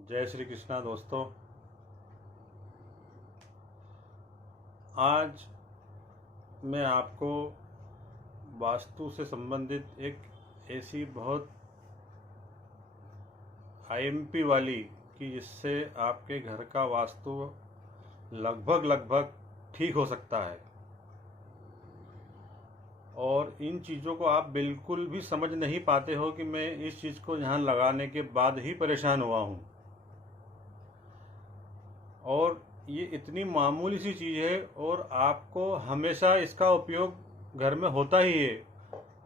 जय श्री कृष्णा दोस्तों। आज मैं आपको वास्तु से संबंधित एक ऐसी बहुत आईएमपी वाली कि जिससे आपके घर का वास्तु लगभग लगभग ठीक हो सकता है, और इन चीज़ों को आप बिल्कुल भी समझ नहीं पाते हो कि मैं इस चीज़ को यहाँ लगाने के बाद ही परेशान हुआ हूँ। और ये इतनी मामूली सी चीज़ है और आपको हमेशा इसका उपयोग घर में होता ही है।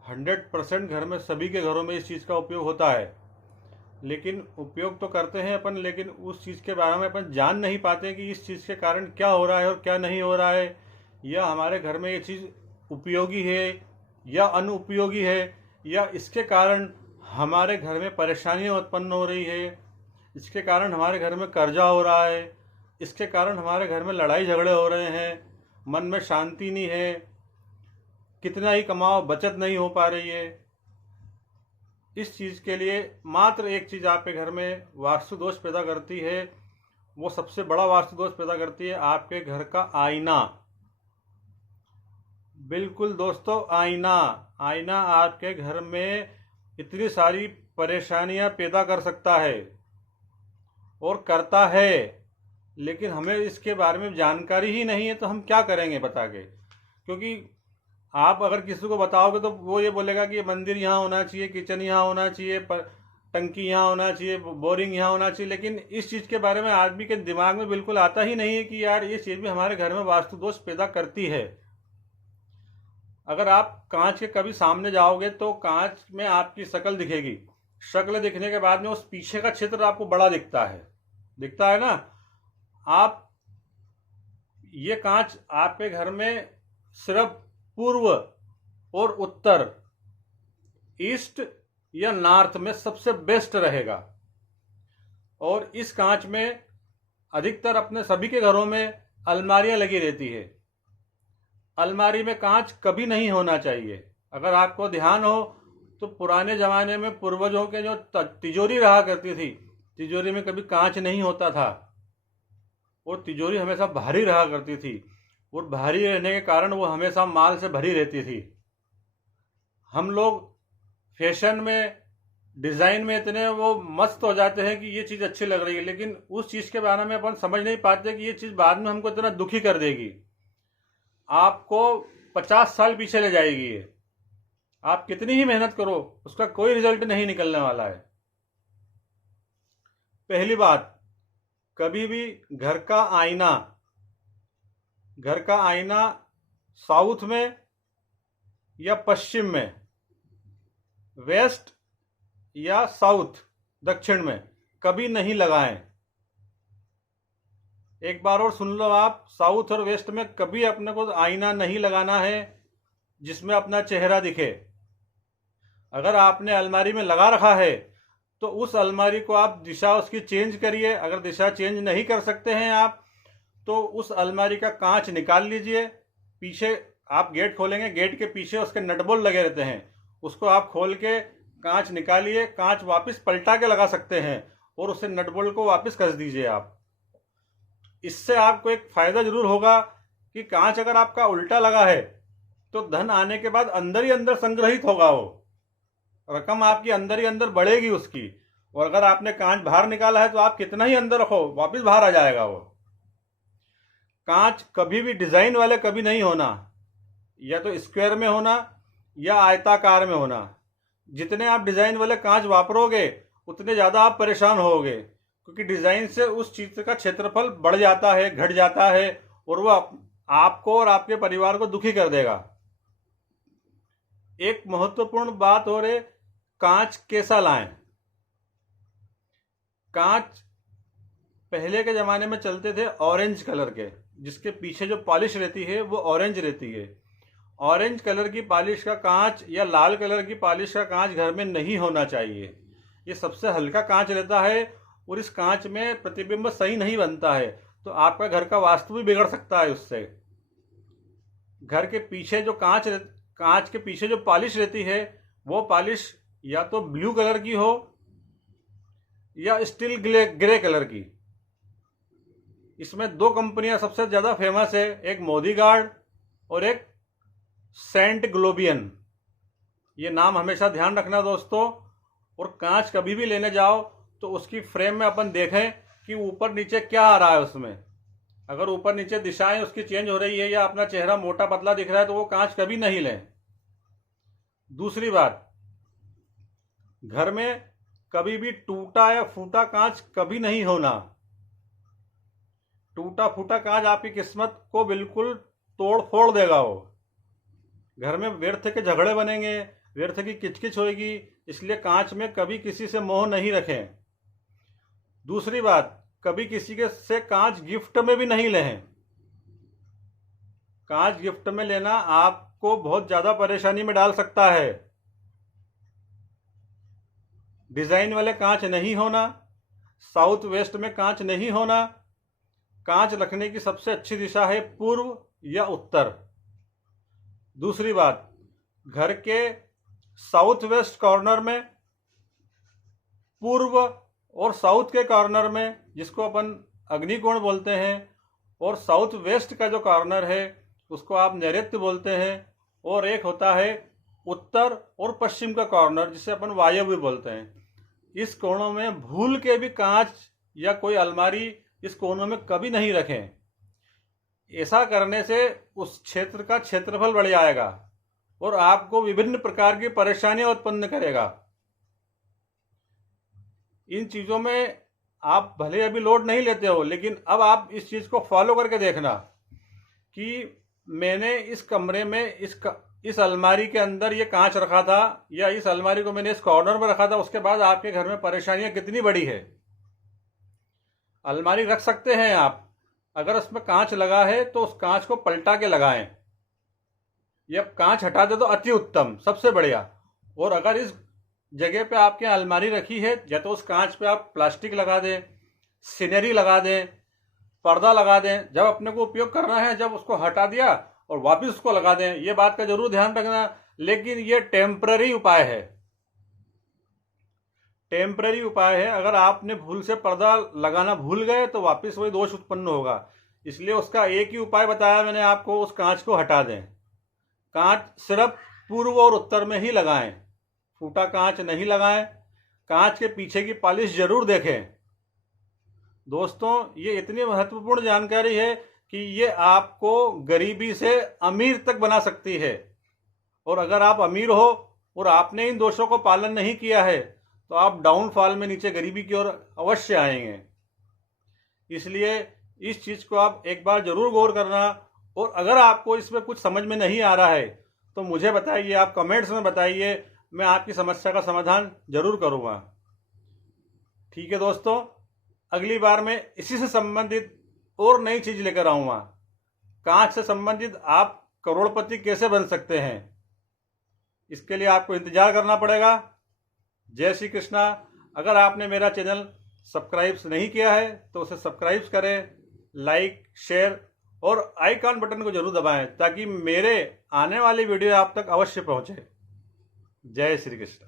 100% घर में, सभी के घरों में इस चीज़ का उपयोग होता है, लेकिन उपयोग तो करते हैं अपन, लेकिन उस चीज़ के बारे में अपन जान नहीं पाते कि इस चीज़ के कारण क्या हो रहा है और क्या नहीं हो रहा है, या हमारे घर में ये चीज़ उपयोगी है या अनुपयोगी है, या इसके कारण हमारे घर में परेशानियां उत्पन्न हो रही है, इसके कारण हमारे घर में कर्जा हो रहा है, इसके कारण हमारे घर में लड़ाई झगड़े हो रहे हैं, मन में शांति नहीं है, कितना ही कमाओ बचत नहीं हो पा रही है। इस चीज़ के लिए मात्र एक चीज़ आपके घर में वास्तु दोष पैदा करती है, वो सबसे बड़ा वास्तु दोष पैदा करती है आपके घर का आईना। बिल्कुल दोस्तों, आईना। आईना आपके घर में इतनी सारी परेशानियां पैदा कर सकता है और करता है, लेकिन हमें इसके बारे में जानकारी ही नहीं है, तो हम क्या करेंगे बता के। क्योंकि आप अगर किसी को बताओगे तो वो ये बोलेगा कि ये मंदिर यहाँ होना चाहिए, किचन यहाँ होना चाहिए, टंकी यहाँ होना चाहिए, बोरिंग यहाँ होना चाहिए, लेकिन इस चीज़ के बारे में आदमी के दिमाग में बिल्कुल आता ही नहीं है कि यार ये चीज़ भी हमारे घर में वास्तु दोष पैदा करती है। अगर आप कांच के कभी सामने जाओगे तो कांच में आपकी शक्ल दिखेगी, शक्ल दिखने के बाद में उस पीछे का क्षेत्र आपको बड़ा दिखता है ना। आप ये कांच आपके घर में सिर्फ पूर्व और उत्तर, ईस्ट या नॉर्थ में सबसे बेस्ट रहेगा। और इस कांच में अधिकतर अपने सभी के घरों में अलमारियां लगी रहती है। अलमारी में कांच कभी नहीं होना चाहिए। अगर आपको ध्यान हो तो पुराने ज़माने में पूर्वजों के जो तिजोरी रहा करती थी, तिजोरी में कभी कांच नहीं होता था और तिजोरी हमेशा भारी रहा करती थी, और भारी रहने के कारण वो हमेशा माल से भरी रहती थी। हम लोग फैशन में, डिज़ाइन में इतने वो मस्त हो जाते हैं कि ये चीज़ अच्छी लग रही है, लेकिन उस चीज़ के बारे में अपन समझ नहीं पाते कि ये चीज़ बाद में हमको इतना दुखी कर देगी, आपको 50 साल पीछे ले जाएगी। ये आप कितनी ही मेहनत करो, उसका कोई रिजल्ट नहीं निकलने वाला है। पहली बात, कभी भी घर का आईना साउथ में या पश्चिम में, वेस्ट या साउथ दक्षिण में कभी नहीं लगाएं। एक बार और सुन लो आप, साउथ और वेस्ट में कभी अपने को आईना नहीं लगाना है जिसमें अपना चेहरा दिखे। अगर आपने अलमारी में लगा रखा है तो उस अलमारी को आप दिशा उसकी चेंज करिए। अगर दिशा चेंज नहीं कर सकते हैं आप, तो उस अलमारी का कांच निकाल लीजिए। पीछे आप गेट खोलेंगे, गेट के पीछे उसके नट बोल्ट लगे रहते हैं, उसको आप खोल के कांच निकालिए। कांच वापस पलटा के लगा सकते हैं और उससे नट बोल्ट को वापस कस दीजिए आप। इससे आपको एक फायदा जरूर होगा कि कांच अगर आपका उल्टा लगा है तो धन आने के बाद अंदर ही अंदर संग्रहित होगा, वो रकम आपकी अंदर ही अंदर बढ़ेगी उसकी। और अगर आपने कांच बाहर निकाला है तो आप कितना ही अंदर रखो, वापस बाहर आ जाएगा वो। कांच कभी भी डिजाइन वाले कभी नहीं होना, या तो स्क्वायर में होना या आयताकार में होना। जितने आप डिजाइन वाले कांच वापरोगे उतने ज्यादा आप परेशान होगे, क्योंकि डिजाइन से उस चीज का क्षेत्रफल बढ़ जाता है, घट जाता है, और वो आपको और आपके परिवार को दुखी कर देगा। एक महत्वपूर्ण बात और है, कांच कैसा लाएं। कांच पहले के जमाने में चलते थे ऑरेंज कलर के, जिसके पीछे जो पॉलिश रहती है वो ऑरेंज रहती है। ऑरेंज कलर की पॉलिश का कांच या लाल कलर की पॉलिश का कांच घर में नहीं होना चाहिए। ये सबसे हल्का कांच रहता है और इस कांच में प्रतिबिंब सही नहीं बनता है, तो आपका घर का वास्तु भी बिगड़ सकता है उससे। घर के पीछे जो कांच के पीछे जो पॉलिश रहती है, वो पॉलिश या तो ब्लू कलर की हो या स्टील ग्रे कलर की। इसमें दो कंपनियां सबसे ज़्यादा फेमस है, एक मोदी गार्ड और एक सेंट ग्लोबियन। ये नाम हमेशा ध्यान रखना दोस्तों। और कांच कभी भी लेने जाओ तो उसकी फ्रेम में अपन देखें कि ऊपर नीचे क्या आ रहा है उसमें। अगर ऊपर नीचे दिशाएं उसकी चेंज हो रही है या अपना चेहरा मोटा पतला दिख रहा है तो वो कांच कभी नहीं लें। दूसरी बात, घर में कभी भी टूटा या फूटा कांच कभी नहीं होना। टूटा फूटा कांच आपकी किस्मत को बिल्कुल तोड़ फोड़ देगा। वो घर में व्यर्थ के झगड़े बनेंगे, व्यर्थ की किचकिच होगी। इसलिए कांच में कभी किसी से मोह नहीं रखें। दूसरी बात, कभी किसी के से कांच गिफ्ट में भी नहीं लें। कांच गिफ्ट में लेना आपको बहुत ज़्यादा परेशानी में डाल सकता है। डिज़ाइन वाले कांच नहीं होना, साउथ वेस्ट में कांच नहीं होना। कांच रखने की सबसे अच्छी दिशा है पूर्व या उत्तर। दूसरी बात, घर के साउथ वेस्ट कॉर्नर में, पूर्व और साउथ के कॉर्नर में, जिसको अपन अग्निकोण बोलते हैं, और साउथ वेस्ट का जो कॉर्नर है उसको आप नैऋत्य बोलते हैं, और एक होता है उत्तर और पश्चिम का कॉर्नर जिसे अपन वायव्य बोलते हैं। इस कोणों में भूल के भी कांच या कोई अलमारी इस कोनों में कभी नहीं रखें। ऐसा करने से उस क्षेत्र का क्षेत्रफल बढ़ जाएगा और आपको विभिन्न प्रकार की परेशानियां उत्पन्न करेगा। इन चीज़ों में आप भले अभी लोड नहीं लेते हो, लेकिन अब आप इस चीज़ को फॉलो करके देखना कि मैंने इस कमरे में इस अलमारी के अंदर ये कांच रखा था या इस अलमारी को मैंने इस कॉर्नर में रखा था। उसके बाद आपके घर में परेशानियां कितनी बड़ी है। अलमारी रख सकते हैं आप, अगर उसमें कांच लगा है तो उस कांच को पलटा के लगाएं। ये कांच हटा दे तो अति उत्तम, सबसे बढ़िया। और अगर इस जगह पे आपके अलमारी रखी है या तो उस कांच पे आप प्लास्टिक लगा दें, सीनरी लगा दें, पर्दा लगा दें। जब अपने को उपयोग करना है, जब उसको हटा दिया और वापस उसको लगा दें। ये बात का जरूर ध्यान रखना। लेकिन ये टेम्पररी उपाय है, टेम्पररी उपाय है। अगर आपने भूल से पर्दा लगाना भूल गए तो वापस वही दोष उत्पन्न होगा। इसलिए उसका एक ही उपाय बताया मैंने आपको, उस कांच को हटा दें। कांच सिर्फ पूर्व और उत्तर में ही लगाएं, फूटा कांच नहीं लगाएं। कांच के पीछे की पॉलिश जरूर देखें। दोस्तों, ये इतनी महत्वपूर्ण जानकारी है कि ये आपको गरीबी से अमीर तक बना सकती है। और अगर आप अमीर हो और आपने इन दोषों को पालन नहीं किया है तो आप डाउनफॉल में नीचे गरीबी की ओर अवश्य आएंगे। इसलिए इस चीज़ को आप एक बार जरूर गौर करना। और अगर आपको इसमें कुछ समझ में नहीं आ रहा है तो मुझे बताइए, आप कमेंट्स में बताइए, मैं आपकी समस्या का समाधान जरूर करूँगा। ठीक है दोस्तों, अगली बार मैं इसी से संबंधित और नई चीज़ लेकर आऊँगा। कांच से संबंधित आप करोड़पति कैसे बन सकते हैं, इसके लिए आपको इंतजार करना पड़ेगा। जय श्री कृष्णा। अगर आपने मेरा चैनल सब्सक्राइब नहीं किया है तो उसे सब्सक्राइब करें, लाइक, शेयर और आइकॉन बटन को जरूर दबाएं ताकि मेरे आने वाली वीडियो आप तक अवश्य पहुंचे। जय श्री कृष्ण।